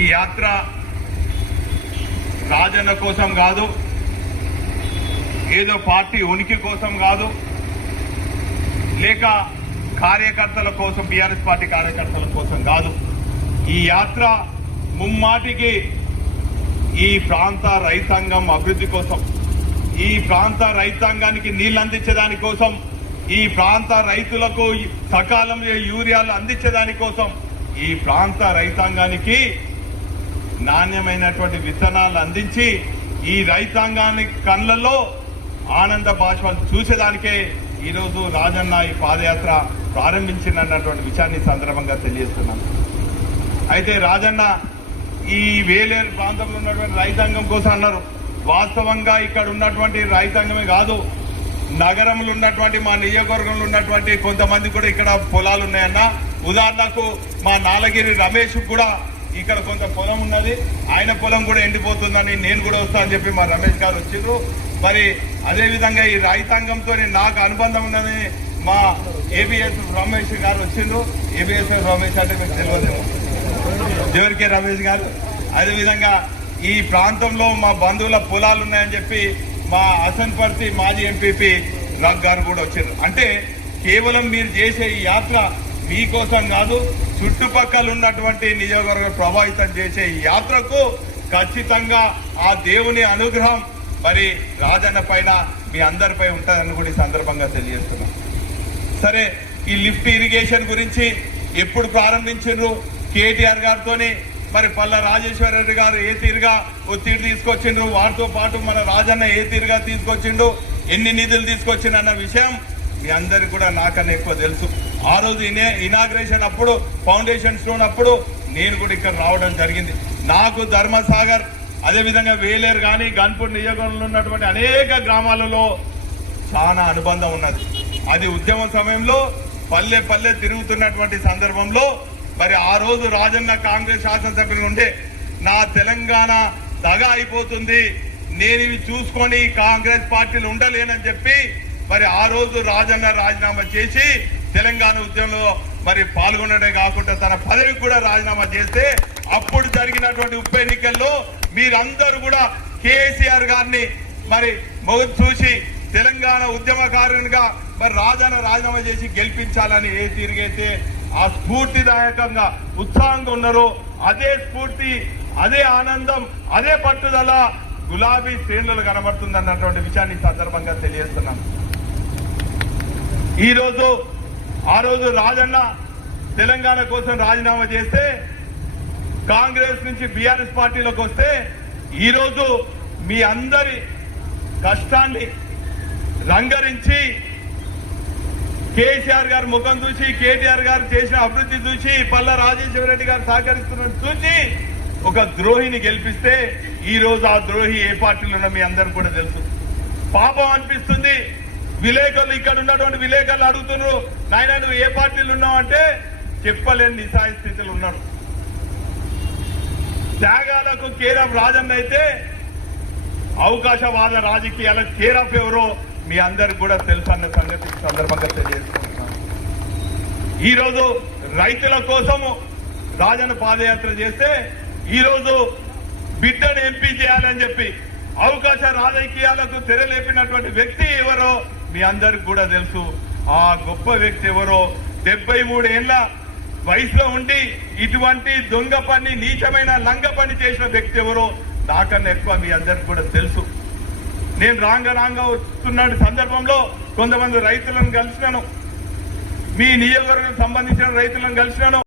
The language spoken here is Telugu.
ఈ యాత్ర రాజన్న కోసం కాదు ఏదో పార్టీ ఉనికి కోసం కాదు లేక కార్యకర్తల కోసం బీఆర్ఎస్ పార్టీ కార్యకర్తల కోసం కాదు. ఈ యాత్ర ముమ్మాటికి ఈ ప్రాంత రైతాంగం అభివృద్ధి కోసం ఈ ప్రాంత రైతాంగానికి నీళ్ళు అందించడాని కోసం ఈ ప్రాంత రైతులకు సకాలంలో యూరియాలు అందించడాని కోసం ఈ ప్రాంత రైతాంగానికి నాణ్యమైనటువంటి విత్తనాలు అందించి ఈ రైతాంగాన్ని కళ్ళల్లో ఆనంద బాష్పాలు చూసేదానికే ఈరోజు రాజన్న ఈ పాదయాత్ర ప్రారంభించినటువంటి విషయాన్ని సందర్భంగా తెలియజేస్తున్నాను. అయితే రాజన్న ఈ వేలేరు ప్రాంతంలో ఉన్నటువంటి రైతాంగం కోసం అన్నారు. వాస్తవంగా ఇక్కడ ఉన్నటువంటి రైతాంగమే కాదు నగరంలో ఉన్నటువంటి మా నియోజకవర్గంలో ఉన్నటువంటి కొంతమంది కూడా ఇక్కడ పొలాలు ఉన్నాయన్న. ఉదాహరణకు మా నాలగిరి రమేష్ కూడా ఇక్కడ కొంత పొలం ఉన్నది. ఆయన పొలం కూడా ఎండిపోతుందని నేను కూడా వస్తా అని చెప్పి మా రమేష్ గారు వచ్చిండ్రు మరి అదేవిధంగా ఈ రైతాంగంతో నాకు అనుబంధం ఉందని మా ఏబిఎస్ రమేష్ గారు వచ్చిండ్రు ఏబిఎస్ రమేష్ అంటే మీకు తెలియదు. ఎవరికే రమేష్ గారు? అదేవిధంగా ఈ ప్రాంతంలో మా బంధువుల పొలాలు ఉన్నాయని చెప్పి మా అసన్పర్తి మాజీ ఎంపీపీ రగ్ గారు కూడా వచ్చారు అంటే కేవలం మీరు చేసే ఈ యాత్ర మీకోసం కాదు చుట్టుపక్కల ఉన్నటువంటి నియోజకవర్గం ప్రభావితం చేసే ఈ యాత్రకు ఖచ్చితంగా ఆ దేవుని అనుగ్రహం మరి రాజన్న పైన మీ అందరిపై ఉంటుందని కూడా ఈ సందర్భంగా తెలియజేస్తున్నాం. సరే ఈ లిఫ్ట్ ఇరిగేషన్ గురించి ఎప్పుడు ప్రారంభించారు కేటీఆర్ గారితోని మరి పల్ల రాజేశ్వర రెడ్డి గారు ఏ తీరుగా ఒత్తిడి తీసుకొచ్చిండ్రు? వారితో పాటు మన రాజన్న ఏ తీరుగా తీసుకొచ్చిండు? ఎన్ని నిధులు తీసుకొచ్చిండు అన్న విషయం మీ అందరికి కూడా నాకన్నా ఎక్కువ తెలుసు. ఆ రోజు ఇనే ఇనాగ్రేషన్ అప్పుడు ఫౌండేషన్ స్టోన్ అప్పుడు నేను కూడా ఇక్కడ రావడం జరిగింది. నాకు ధర్మసాగర్ అదేవిధంగా వేలేరు కానీ గన్పూర్ నియోజకవర్గంలో ఉన్నటువంటి అనేక గ్రామాలలో చాలా అనుబంధం ఉన్నది. అది ఉద్యమ సమయంలో పల్లె పల్లె తిరుగుతున్నటువంటి సందర్భంలో మరి ఆ రోజు రాజన్న కాంగ్రెస్ శాసనసభ్యులు ఉంటే నా తెలంగాణ దగ అయిపోతుంది. నేను ఇవి చూసుకొని కాంగ్రెస్ పార్టీలు ఉండలేనని చెప్పి మరి ఆ రోజు రాజన్న రాజీనామా చేసి తెలంగాణ ఉద్యమంలో మరి పాల్గొనడే కాకుండా తన పదవి కూడా రాజీనామా చేస్తే అప్పుడు జరిగినటువంటి ఉప ఎన్నికల్లో మీరందరూ కూడా కేసీఆర్ గారిని మరి మొగ్గు చూసి తెలంగాణ ఉద్యమకారునిగా మరి రాజాన రాజీనామా చేసి గెలిపించాలని ఏ తిరిగైతే ఆ స్ఫూర్తిదాయకంగా ఉత్సాహంగా ఉన్నారో అదే స్ఫూర్తి అదే ఆనందం అదే పట్టుదల గులాబీ శ్రేణులు కనబడుతుంది అన్నటువంటి విషయాన్ని సందర్భంగా తెలియజేస్తున్నాను. ఈరోజు ఆ రోజు రాజన్న తెలంగాణ కోసం రాజీనామా చేస్తే కాంగ్రెస్ నుంచి బీఆర్ఎస్ పార్టీలోకి వస్తే ఈరోజు మీ అందరి కష్టాన్ని రంగరించి కేసీఆర్ గారి ముఖం చూసి కేటీఆర్ గారు చేసిన అభివృద్ధి చూసి పల్ల రాజేశ్వర రెడ్డి గారు సహకరిస్తున్న చూసి ఒక ద్రోహిని గెలిపిస్తే ఈ రోజు ఆ ద్రోహి ఏ పార్టీలో ఉన్నా మీ అందరు కూడా తెలుసు. పాపం అనిపిస్తుంది. విలేకరులు ఇక్కడ ఉన్నటువంటి విలేకరులు అడుగుతున్నారు నాయన నువ్వు ఏ పార్టీలు ఉన్నావు? అంటే చెప్పలేని నిస్సాయ స్థితిలో ఉన్నాడు. త్యాగాలకు కేర్ రాజన్న అయితే అవకాశవాద రాజకీయాలకు కేర్ ఎవరో మీ అందరికి కూడా తెలుసు అన్న సంగతి సందర్భంగా తెలియజేసుకుంటున్నాను. ఈ రోజు రైతుల కోసము రాజన్న పాదయాత్ర చేస్తే ఈరోజు బిడ్డను ఎంపీ చేయాలని చెప్పి అవకాశ రాజకీయాలకు తెరలేపినటువంటి వ్యక్తి ఎవరో మీ అందరికి కూడా తెలుసు ఆ గొప్ప వ్యక్తి ఎవరో డెబ్బై మూడేళ్ళ వయసులో ఉండి ఇటువంటి దొంగ పని నీచమైన లంగ పని చేసిన వ్యక్తి ఎవరో నాకన్నా ఎక్కువ మీ అందరికి కూడా తెలుసు. నేను రాంగ రాంగ వస్తున్న సందర్భంలో కొంతమంది రైతులను కలిసినాను. మీ నియోజకవర్గం సంబంధించిన రైతులను కలిసినాను.